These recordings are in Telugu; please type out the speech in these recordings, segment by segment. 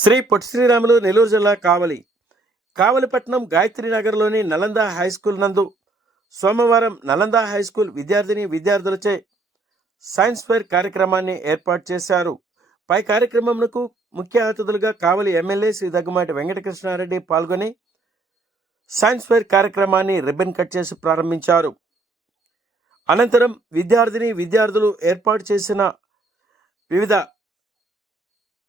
శ్రీ పొట్టి శ్రీరాములు నెల్లూరు జిల్లా కావలిపట్నం గాయత్రి నగర్లోని నలంద హై స్కూల్ నందు సోమవారం నలంద హై స్కూల్ విద్యార్థులచే సైన్స్ ఫెయిర్ కార్యక్రమాన్ని ఏర్పాటు చేశారు. పై కార్యక్రమంకు ముఖ్య అతిథులుగా కావలి ఎమ్మెల్యే శ్రీ దగ్గుమాటి వెంకటకృష్ణారెడ్డి పాల్గొని సైన్స్ ఫెయిర్ కార్యక్రమాన్ని రిబ్బన్ కట్ చేసి ప్రారంభించారు. అనంతరం విద్యార్థులు ఏర్పాటు చేసిన వివిధ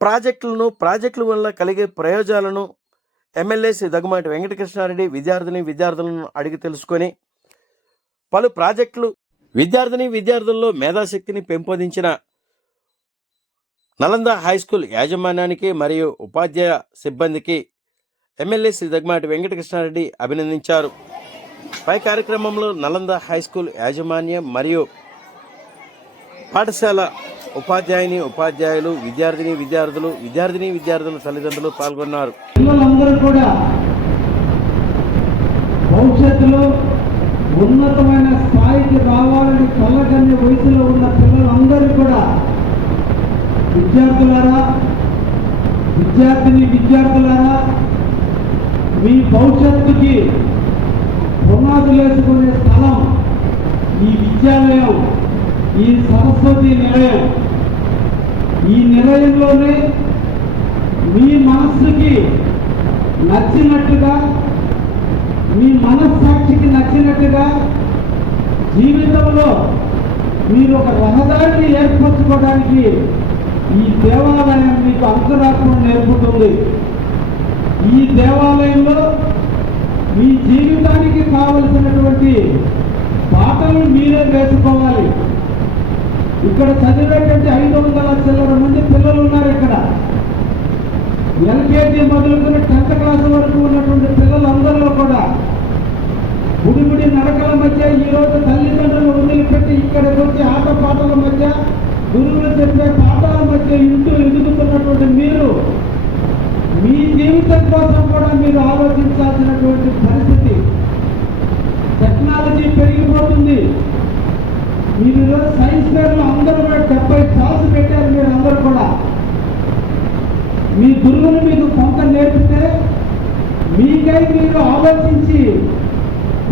ప్రాజెక్టుల వల్ల కలిగే ప్రయోజనాలను ఎమ్మెల్యే శ్రీ దగ్గుమాటి వెంకటకృష్ణారెడ్డి విద్యార్థులను అడిగి తెలుసుకొని పలు ప్రాజెక్టులు విద్యార్థుల్లో మేధాశక్తిని పెంపొందించిన నలంద హై స్కూల్ యాజమాన్యానికి మరియు ఉపాధ్యాయ సిబ్బందికి ఎమ్మెల్యే శ్రీ దగ్గుమాటి వెంకటకృష్ణారెడ్డి అభినందించారు. పై కార్యక్రమంలో నలంద హై స్కూల్ యాజమాన్యం మరియు పాఠశాల ఉపాధ్యాయులు విద్యార్థుల తల్లిదండ్రులు పాల్గొన్నారు. పిల్లలందరూ కూడా భవిష్యత్తులో ఉన్నతమైన స్థాయికి రావాలని కళ్ళకన్నే వయసులో ఉన్న పిల్లలందరూ కూడా విద్యార్థులారా మీ భవిష్యత్తుకి పునాదులు వేసుకునే స్థలం ఈ విద్యాలయం, ఈ సరస్వతి నిలయం. ఈ నిలయంలోనే మీ మనస్సుకి నచ్చినట్టుగా, మీ మనస్సాక్షికి నచ్చినట్టుగా జీవితంలో మీరు ఒక రహదారిని ఏర్పరచుకోవడానికి ఈ దేవాలయం మీకు అంతరాత్మను నేర్పుతుంది. ఈ దేవాలయంలో మీ జీవితానికి కావలసినటువంటి పాటలు మీరే వేసుకోవాలి. ఇక్కడ చదివేటువంటి 500 చిల్లర మంది పిల్లలు ఉన్నారు. ఇక్కడ ఎల్కేజీ మొదలుకొని 10th క్లాస్ వరకు ఉన్నటువంటి పిల్లలందరిలో కూడా గుడిగుడి నడకల మధ్య ఈరోజు తల్లిదండ్రులు వదిలిపెట్టి ఇక్కడికి వచ్చి ఆటపాటల మధ్య, గురువులు చెప్పే పాఠాల మధ్య ఎదుగుతున్నటువంటి మీరు మీ జీవితం కోసం కూడా మీరు ఆలోచించాల్సినటువంటి పరిస్థితి. టెక్నాలజీ పెరిగిపోతుంది. మీరు ఈరోజు సైన్స్ ఫెయిర్లో అందరూ కూడా 70 స్టాల్స్ పెట్టారు. మీరు అందరూ కూడా మీ గురువులు మీకు కొంత నేర్పితే మీకై మీరు ఆలోచించి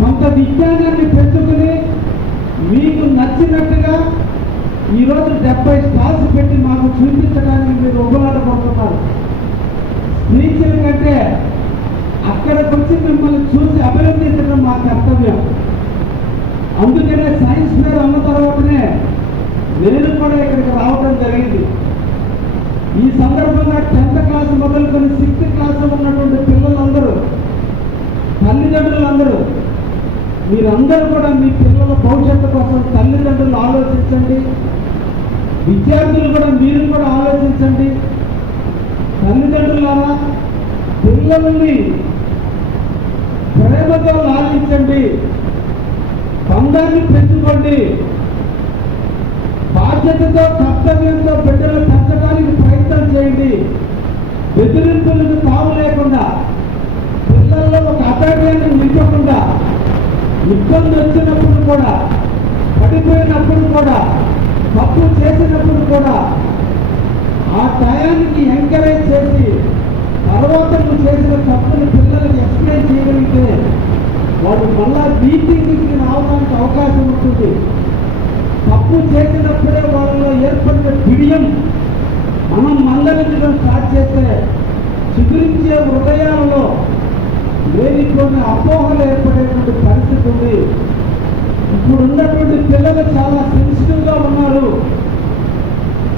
కొంత విజ్ఞానాన్ని పెంచుకుని మీకు నచ్చినట్టుగా ఈరోజు 70 స్టాల్స్ పెట్టి మాకు చూపించడానికి మీరు ఉపలాడబోతున్నారు. స్పీచ్ల కంటే అక్కడికి వచ్చి మిమ్మల్ని చూసి అభినందించడం మా కర్తవ్యం. అందుకనే సైన్స్ ఫెయిర్ అన్న తర్వాతనే నేను కూడా ఇక్కడికి రావడం జరిగింది. ఈ సందర్భంగా 10th క్లాస్ మొదలుకొని 6th క్లాస్ ఉన్నటువంటి పిల్లలందరూ, తల్లిదండ్రులందరూ, మీరందరూ కూడా మీ పిల్లల భవిష్యత్తు కోసం తల్లిదండ్రులు ఆలోచించండి. విద్యార్థులు కూడా మీరు కూడా ఆలోచించండి. తల్లిదండ్రులారా, పిల్లల్ని ప్రేమతో లాలించండి, బంధాన్ని పెంచుకోండి. బాధ్యతతో, కర్తవ్యంతో బిడ్డలు పెంచడానికి ప్రయత్నం చేయండి. బెదిరింపులకు తావు లేకుండా, పిల్లల్లో ఒక అపేక్షను నింపకుండా, ఇబ్బంది వచ్చినప్పుడు కూడా, పడిపోయినప్పుడు కూడా, తప్పు చేసినప్పుడు కూడా ఆ టయానికి ఎంకరేజ్ చేసి తర్వాత నువ్వు చేసిన తప్పుని పిల్లలకి ఎక్స్ప్లెయిన్ చేయగలిగితే వాళ్ళు మళ్ళా మీటింగ్కి రావడానికి అవకాశం ఉంటుంది. తప్పు చేసినప్పుడే వాళ్ళలో ఏర్పడిన బిడియం మనం మందలించడం స్టార్ట్ చేస్తే చిగురించే హృదయాలలో లేనిపోయిన అపోహలు ఏర్పడేటువంటి పరిస్థితి ఉంది. ఇప్పుడు ఉన్నటువంటి పిల్లలు చాలా సెన్సిటివ్గా ఉన్నారు.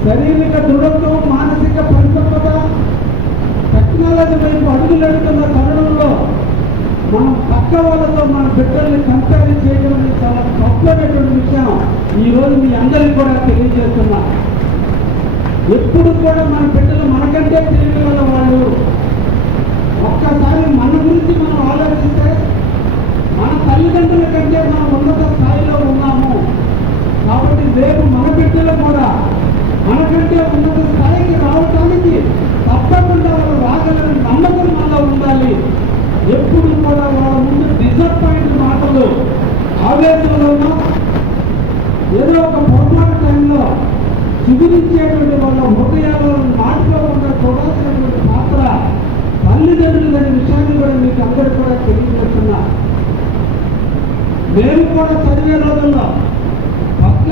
శారీరక దృఢత్వం, మానసిక పరిపక్వత, టెక్నాలజీ వైపు అడుగులెడుతున్న తరుణంలో మనం పక్క వాళ్ళతో మన బిడ్డల్ని కంపేర్ చేయడం చాలా తప్పైనటువంటి విషయం ఈరోజు మీ అందరికీ కూడా తెలియజేస్తున్నా. ఎప్పుడు కూడా మన బిడ్డలు మనకంటే తెలియగల వాళ్ళు. ఒక్కసారి మన గురించి మనం ఆలోచిస్తే మన తల్లిదండ్రుల కంటే మనం ఉన్నత స్థాయిలో ఉన్నాము. కాబట్టి రేపు మన బిడ్డలు కూడా మనకంటే ఉన్నత స్థాయికి రావడానికి తప్పకుండా వాళ్ళు రాగలని నమ్మకం మనలో ఉండాలి. ఎప్పుడు కూడా వాళ్ళ ముందు డిసప్పాయింట్ మాటలు, ఆవేశంలోనూ ఏదో ఒక పొరపాటు టైంలో చిగురించేటువంటి వాళ్ళ హృదయాలను నాటుకోకుండా చూడాల్సినటువంటి పాత్ర మేము కూడా చదివే రోజుల్లో